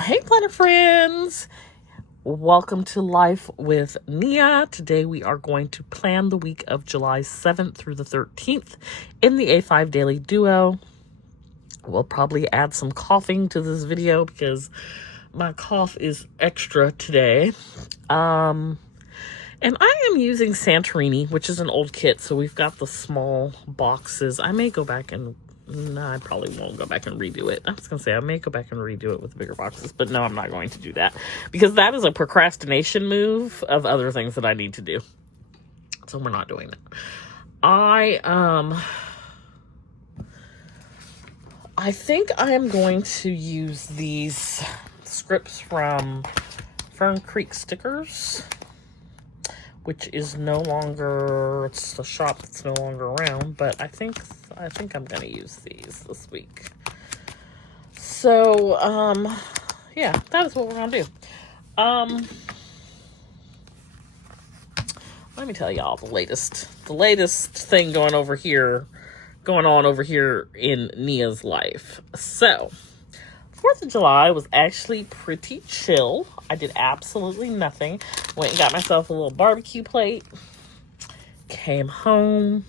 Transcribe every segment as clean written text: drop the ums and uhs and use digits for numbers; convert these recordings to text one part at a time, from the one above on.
Hey, Planet Friends! Welcome to Life with Nia. Today we are going to plan the week of July 7th through the 13th in the A5 Daily Duo. We'll probably add some coughing to this video because my cough is extra today. And I am using Santorini, which is an old kit, so we've got the small boxes. I may go back and... No, I probably won't go back and redo it. I was going to say I may go back and redo it with the bigger boxes, but no, I'm not going to do that because that is a procrastination move of other things that I need to do. So we're not doing that. I think I am going to use these scripts from Fern Creek Stickers, which is no longer, it's a shop that's no longer around, but I think I'm going to use these this week. So, yeah, that is what we're going to do. Let me tell y'all the latest thing going on over here in Nia's life. So, 4th of July was actually pretty chill. I did absolutely nothing. Went and got myself a little barbecue plate. Came home.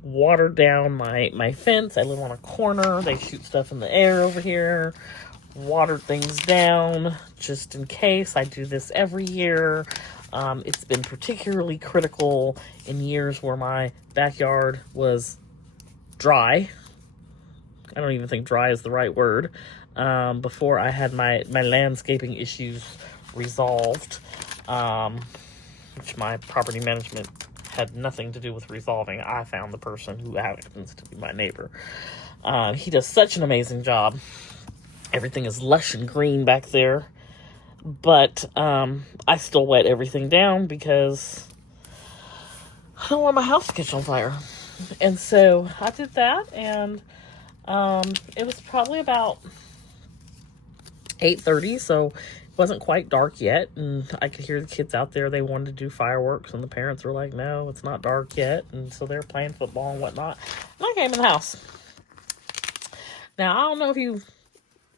Watered down my fence. I live on a corner. They shoot stuff in the air over here. Watered things down just in case. I do this every year. It's been particularly critical in years where my backyard was dry. I don't even think dry is the right word. Before I had my landscaping issues resolved, which my property management had nothing to do with resolving. I found the person who happens to be my neighbor. He does such an amazing job. Everything is lush and green back there. But I still wet everything down because I don't want my house to catch on fire. And so I did that, and it was probably about 8:30, so it wasn't quite dark yet, and I could hear the kids out there. They wanted to do fireworks, and the parents were like, no, it's not dark yet, and so they're playing football and whatnot. And I came in the house. Now, I don't know if you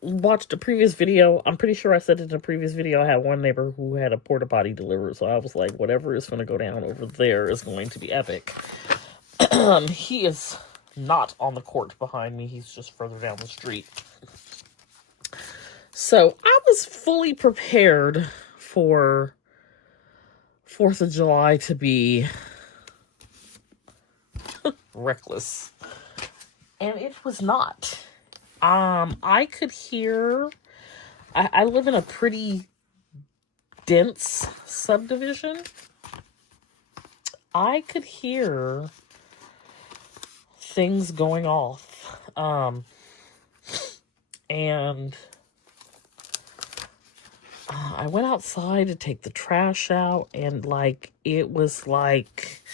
watched a previous video. I'm pretty sure I said in a previous video I had one neighbor who had a porta potty delivered, so I was like, whatever is going to go down over there is going to be epic. He is not on the court behind me. He's just further down the street. So I was fully prepared for 4th of July to be reckless. And it was not. I could hear, I live in a pretty dense subdivision. I could hear things going off. And I went outside to take the trash out, and it was like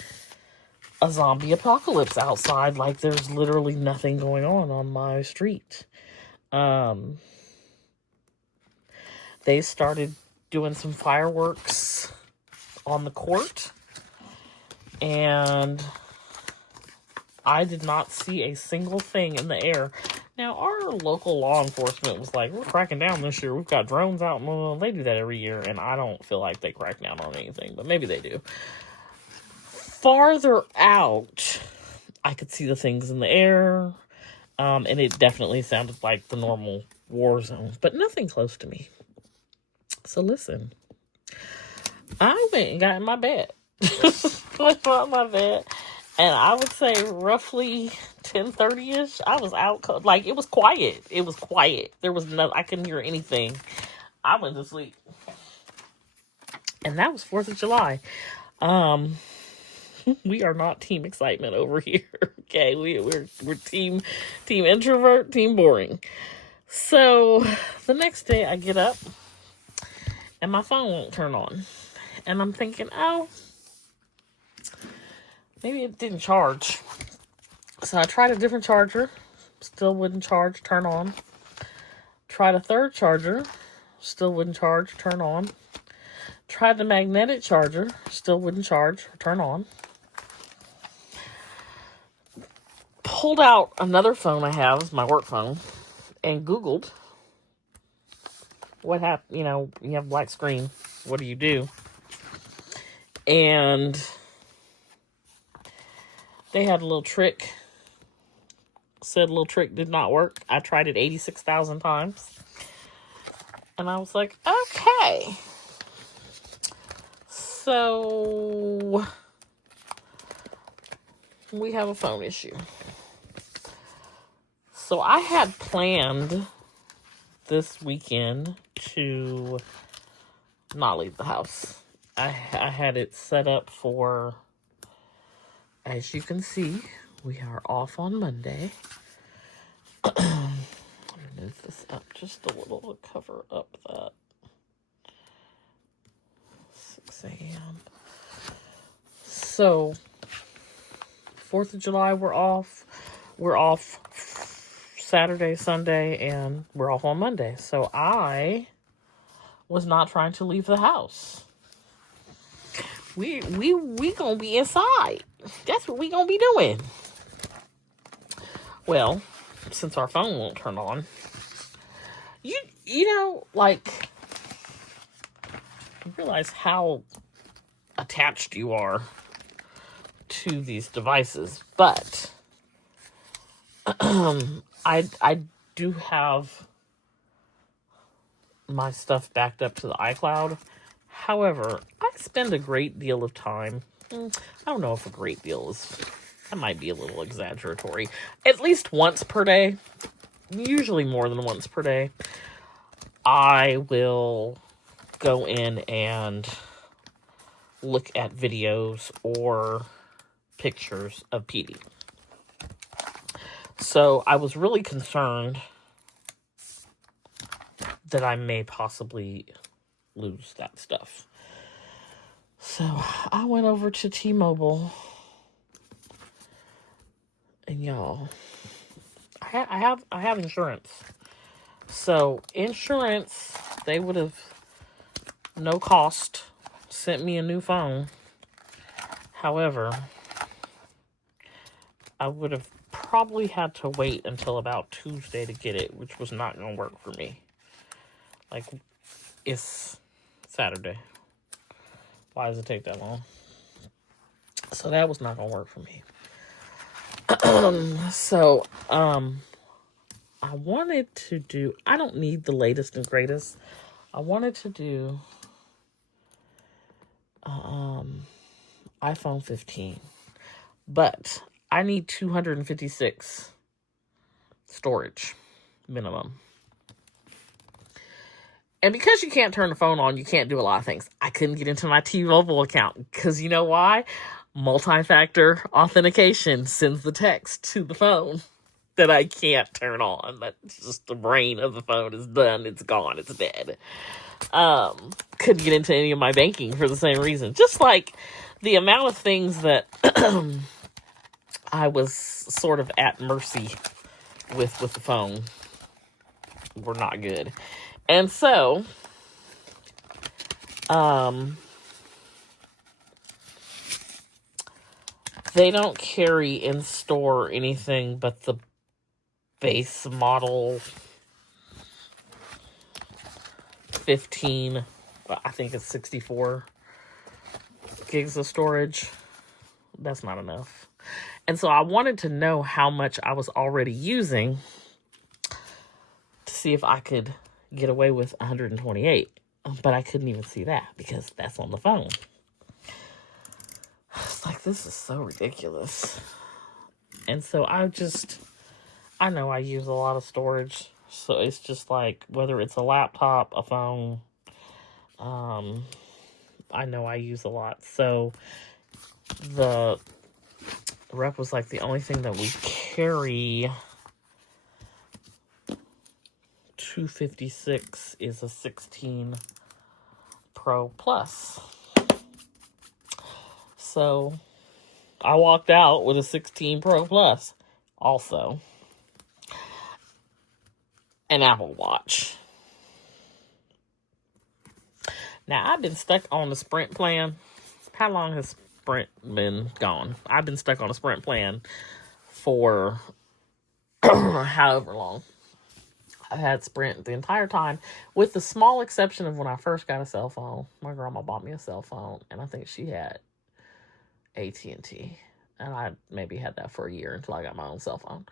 a zombie apocalypse outside. Like there's literally nothing going on my street. They started doing some fireworks on the court, and I did not see a single thing in the air. Now, our local law enforcement was like, we're cracking down this year. We've got drones out. Well, they do that every year, and I don't feel like they crack down on anything, but maybe they do. Farther out, I could see the things in the air, and it definitely sounded like the normal war zone, but nothing close to me. So listen, I went and got in my bed. Went on my bed, and I would say roughly 10:30ish, I was out. Like, it was quiet. It was quiet. There was no, I couldn't hear anything. I went to sleep. And that was 4th of July. We are not team excitement over here. Okay, we're team introvert, team boring. So the next day I get up and my phone won't turn on. And I'm thinking, oh, maybe it didn't charge. So I tried a different charger. Still wouldn't charge, turn on. Tried a third charger. Still wouldn't charge, turn on. Tried the magnetic charger. Still wouldn't charge or turn on. Pulled out another phone I have, my work phone, and Googled what happened, you have black screen. What do? And they had a little trick. Said a little trick did not work. I tried it 86,000 times. And I was like, okay. So we have a phone issue. So I had planned this weekend to not leave the house. I had it set up for, as you can see, we are off on Monday. Let me move this up just a little to cover up that 6 a.m. So, 4th of July, we're off. We're off Saturday, Sunday, and we're off on Monday. So I was not trying to leave the house. We gonna be inside. That's what we gonna be doing. Well, since our phone won't turn on, you realize how attached you are to these devices. But I do have my stuff backed up to the iCloud. However, I spend a great deal of time. I don't know if a great deal is, that might be a little exaggeratory. At least once per day, usually more than once per day, I will go in and look at videos or pictures of Petey. So I was really concerned that I may possibly lose that stuff. So I went over to T-Mobile, and y'all, I have insurance. So insurance, they would have no cost sent me a new phone. However, I would have probably had to wait until about Tuesday to get it, which was not going to work for me. Like, it's Saturday. Why does it take that long? So that was not going to work for me. I wanted to do, I don't need the latest and greatest. I wanted to do iPhone 15. But I need 256 storage minimum. And because you can't turn the phone on, you can't do a lot of things. I couldn't get into my T-Mobile account because you know why? Multi-factor authentication sends the text to the phone that I can't turn on. That's just the brain of the phone is done. It's gone. It's dead. Couldn't get into any of my banking for the same reason. Just like the amount of things that I was sort of at mercy with the phone were not good. And so, they don't carry in store anything but the base model 15, I think it's 64 gigs of storage. That's not enough. And so I wanted to know how much I was already using to see if I could get away with 128. But I couldn't even see that because that's on the phone. It's like, this is so ridiculous. And so I know I use a lot of storage. So it's just like, whether it's a laptop, a phone, I know I use a lot. So the rep was like, the only thing that we carry 256 is a 16 Pro Plus. So I walked out with a 16 Pro Plus also. An Apple Watch. Now, I've been stuck on the Sprint plan. How long has Sprint been gone? I've been stuck on a Sprint plan for however long. I've had Sprint the entire time, with the small exception of when I first got a cell phone. My grandma bought me a cell phone, and I think she had AT&T, and I maybe had that for a year until I got my own cell phone.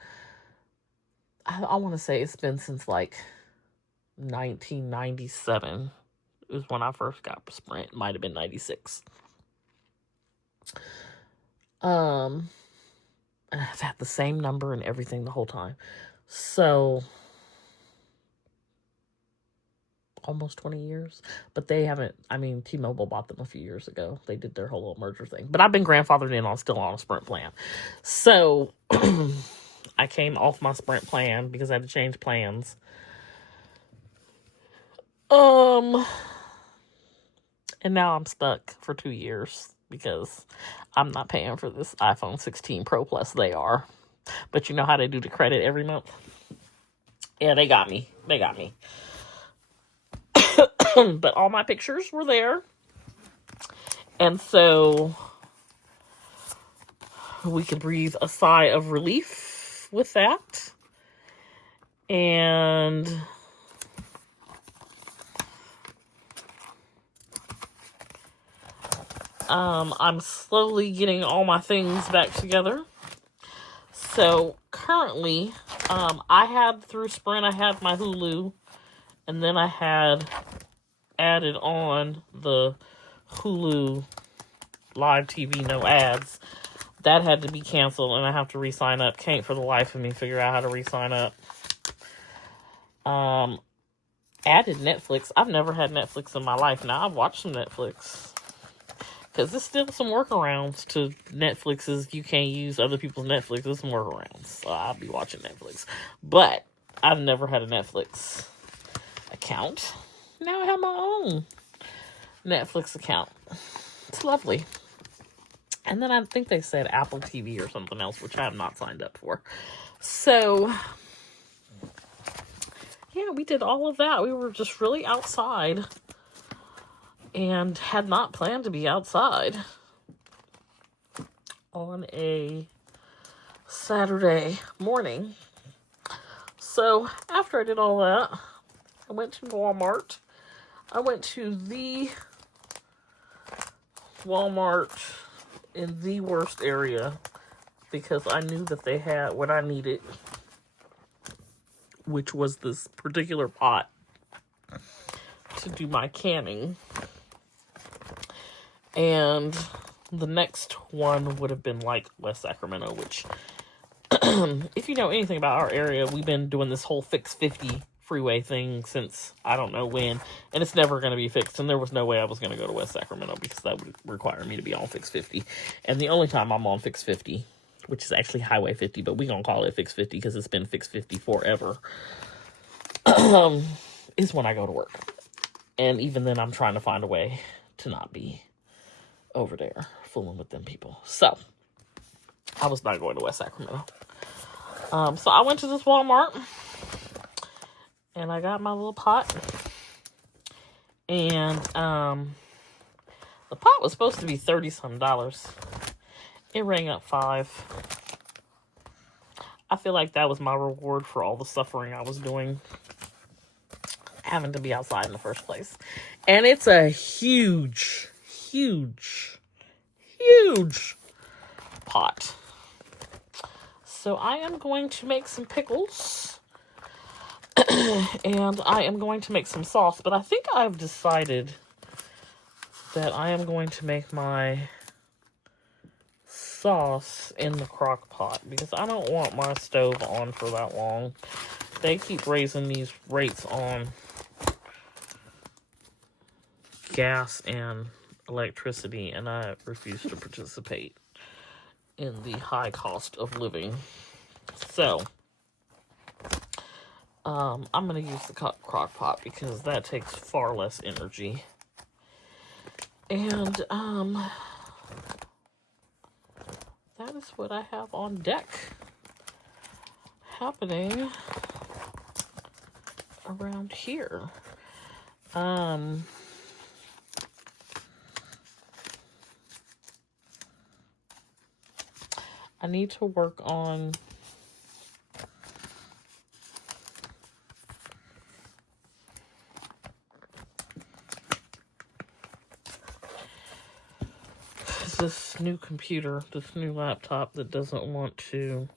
I want to say it's been since like 1997 is when I first got Sprint. It might have been 96. And I've had the same number and everything the whole time. So almost 20 years. But they haven't, I mean, T-Mobile bought them a few years ago. They did their whole little merger thing. But I've been grandfathered in on, still on a Sprint plan. So I came off my Sprint plan because I had to change plans. And now I'm stuck for 2 years because I'm not paying for this iPhone 16 Pro Plus. They are. But you know how they do the credit every month? Yeah, they got me. But all my pictures were there. And so we could breathe a sigh of relief with that. And I'm slowly getting all my things back together. So currently, I had through Sprint, I had my Hulu, and then I had added on the Hulu live TV, no ads. That had to be canceled, and I have to re-sign up. Can't for the life of me figure out how to re-sign up. Added Netflix. I've never had Netflix in my life. Now, I've watched some Netflix. Because there's still some workarounds to Netflix's. You can't use other people's Netflix. There's some workarounds. So I'll be watching Netflix. But I've never had a Netflix account. Now I have my own Netflix account. It's lovely. And then I think they said Apple TV or something else, which I have not signed up for. So, yeah, we did all of that. We were just really outside and had not planned to be outside on a Saturday morning. So after I did all that, I went to Walmart. I went to the Walmart in the worst area because I knew that they had what I needed, which was this particular pot to do my canning. And the next one would have been like West Sacramento, which, if you know anything about our area, we've been doing this whole Fix 50 freeway thing since I don't know when, and it's never going to be fixed, and there was no way I was going to go to West Sacramento because that would require me to be on Fix 50. And the only time I'm on Fix 50, which is actually Highway 50, but we're going to call it Fix 50 because it's been Fix 50 forever, is when I go to work. And even then, I'm trying to find a way to not be over there fooling with them people. So I was not going to West Sacramento. So I went to this Walmart and I got my little pot. And the pot was supposed to be $30-some. It rang up $5. I feel like that was my reward for all the suffering I was doing, having to be outside in the first place. And it's a huge pot. So I am going to make some pickles and I am going to make some sauce, but I think I've decided that I am going to make my sauce in the crock pot because I don't want my stove on for that long. They keep raising these rates on gas and electricity, and I refuse to participate in the high cost of living. So, I'm going to use the crock pot because that takes far less energy. And, that is what I have on deck happening around here. I need to work on is this new computer, this new laptop that doesn't want to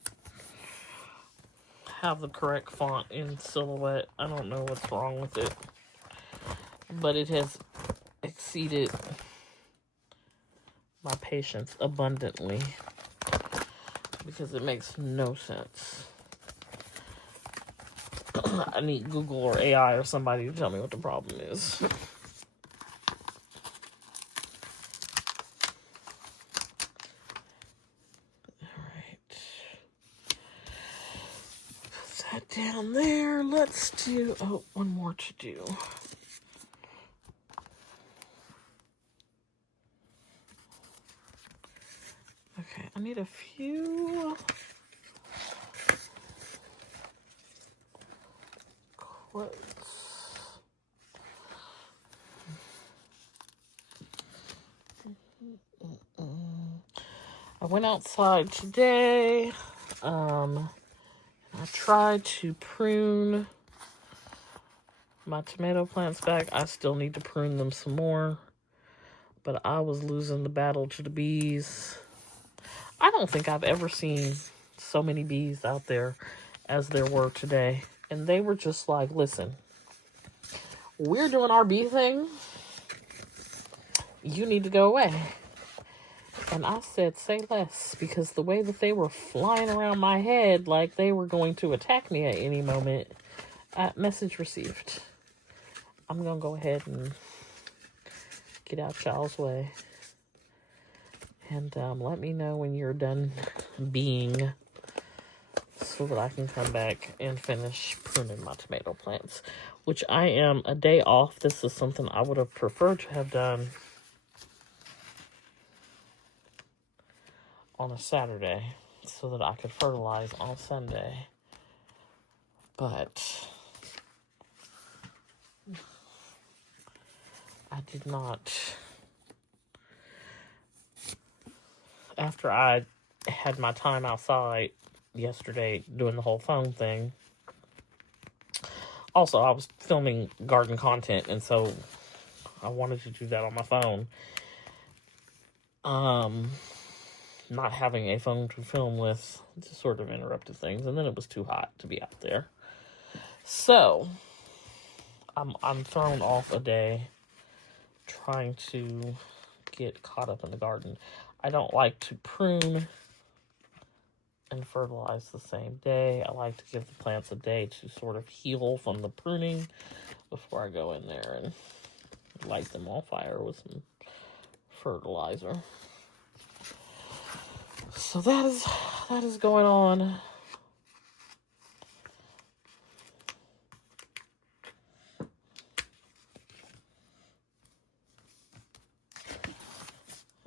have the correct font in Silhouette. I don't know what's wrong with it, but it has exceeded my patience abundantly because it makes no sense. I need Google or AI or somebody to tell me what the problem is. That down there. Let's do, oh, one more to do. Okay, I need a few quotes. I went outside today. I tried to prune my tomato plants back. I still need to prune them some more, but I was losing the battle to the bees. I don't think I've ever seen so many bees out there as there were today. And they were just like, listen, we're doing our bee thing. You need to go away. And I said, say less, because the way that they were flying around my head like they were going to attack me at any moment, message received. I'm going to go ahead and get out y'all's way. And let me know when you're done being, so that I can come back and finish pruning my tomato plants, which I am a day off. This is something I would have preferred to have done on a Saturday so that I could fertilize on Sunday. But I did not. After I had my time outside yesterday doing the whole phone thing. Also, I was filming garden content, and so I wanted to do that on my phone. Not having a phone to film with just sort of interrupted things, and then it was too hot to be out there. So I'm thrown off a day trying to get caught up in the garden. I don't like to prune and fertilize the same day. I like to give the plants a day to sort of heal from the pruning before I go in there and light them on fire with some fertilizer. So that is going on.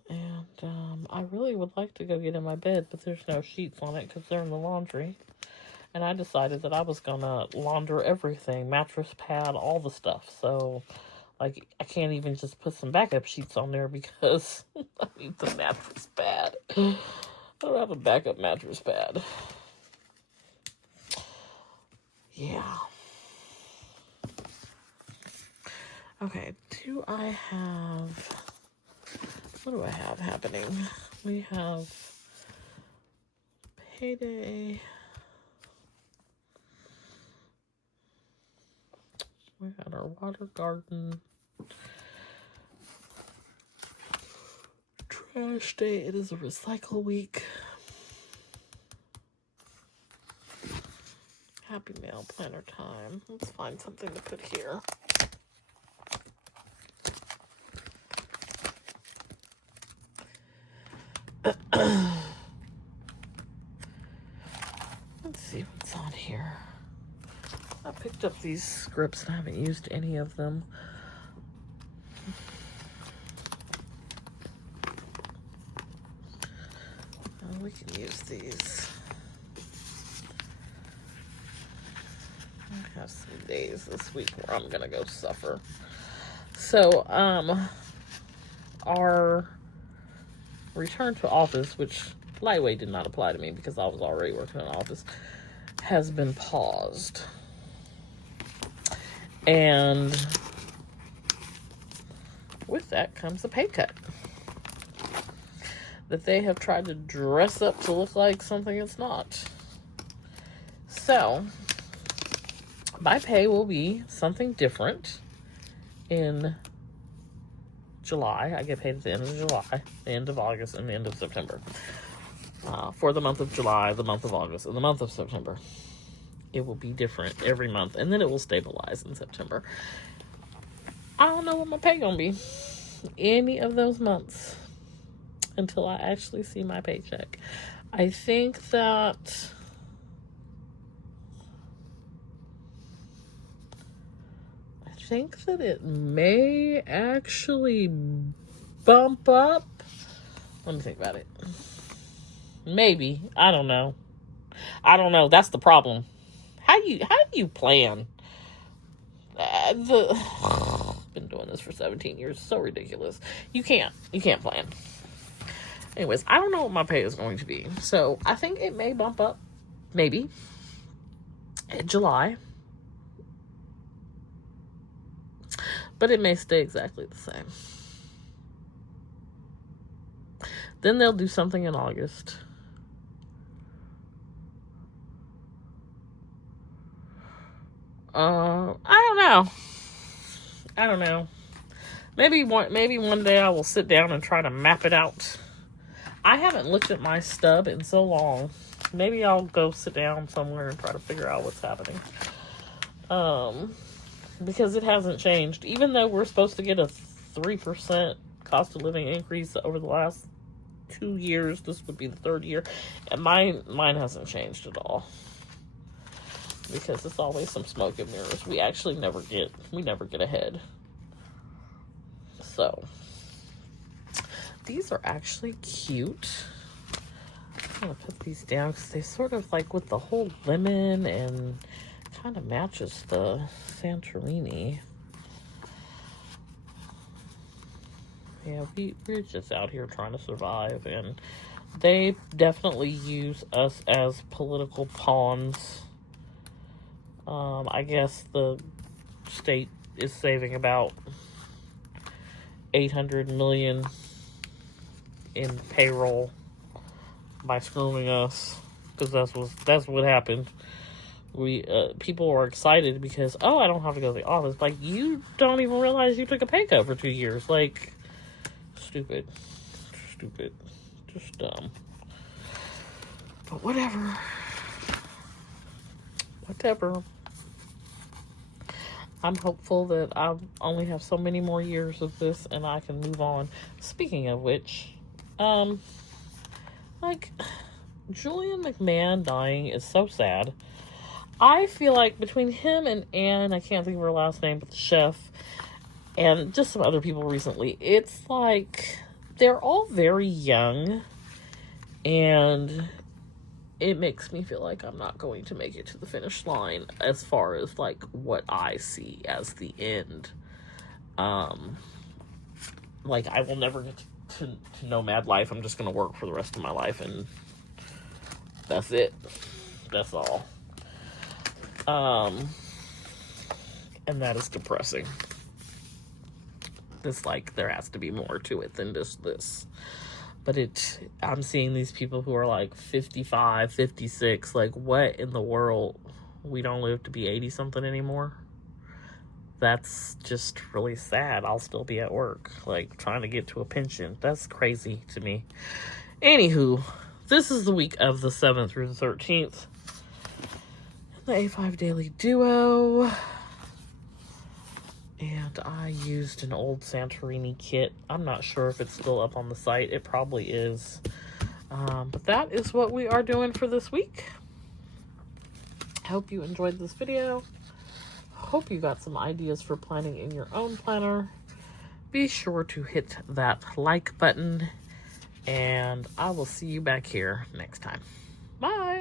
And I really would like to go get in my bed, but there's no sheets on it because they're in the laundry. And I decided that I was gonna launder everything, mattress pad, all the stuff. So, like, I can't even just put some backup sheets on there because I need the mattress pad. I don't have a backup mattress pad. Yeah. Okay, what do I have happening? We have payday. We had our water garden. Trash day. It is a recycle week. Happy mail planner time. Let's find something to put here. Let's see what's on here. I picked up these scripts and I haven't used any of them. We can use these. I have some days this week where I'm gonna go suffer. So, our return to office, which lightweight did not apply to me because I was already working in office, has been paused. And with that comes a pay cut. that they have tried to dress up to look like something it's not. So, my pay will be something different in July. I get paid at the end of July, the end of August, and the end of September. For the month of July, the month of August, and the month of September. It will be different every month, and then it will stabilize in September. I don't know what my pay gonna be any of those months until I actually see my paycheck. I think that it may actually bump up. Let me think about it. Maybe. I don't know. That's the problem. How do you plan? I've been doing this for 17 years. It's so ridiculous. You can't plan. Anyways, I don't know what my pay is going to be. So I think it may bump up. Maybe. In July. But it may stay exactly the same. Then they'll do something in August. I don't know. Maybe one day I will sit down and try to map it out. I haven't looked at my stub in so long. Maybe I'll go sit down somewhere and try to figure out what's happening. Because it hasn't changed. Even though we're supposed to get a 3% cost of living increase over the last 2 years, this would be the third year, and mine hasn't changed at all. Because it's always some smoke and mirrors. We never get ahead. So, these are actually cute. I'm gonna put these down because they sort of like with the whole lemon and kind of matches the Santorini. Yeah, we're just out here trying to survive, and they definitely use us as political pawns. I guess the state is saving about $800 million in payroll by screwing us, because that's what happened. People were excited because, I don't have to go to the office. Like, you don't even realize you took a pay cut for 2 years. Like, stupid, just dumb. But whatever. I'm hopeful that I only have so many more years of this and I can move on. Speaking of which, Julian McMahon dying is so sad. I feel like between him and Anne, I can't think of her last name, but the chef, and just some other people recently, it's like they're all very young, and it makes me feel like I'm not going to make it to the finish line as far as like what I see as the end. Like, I will never get to nomad life. I'm just going to work for the rest of my life, and that's it. That's all. And that is depressing. It's like there has to be more to it than just this. But I'm seeing these people who are like 55, 56, like, what in the world? We don't live to be 80 something anymore. That's just really sad. I'll still be at work, like, trying to get to a pension. That's crazy to me. Anywho, this is the week of the 7th through the 13th. The A5 Daily Duo. And I used an old Santorini kit. I'm not sure if it's still up on the site. It probably is. But that is what we are doing for this week. Hope you enjoyed this video. Hope you got some ideas for planning in your own planner. Be sure to hit that like button. And I will see you back here next time. Bye!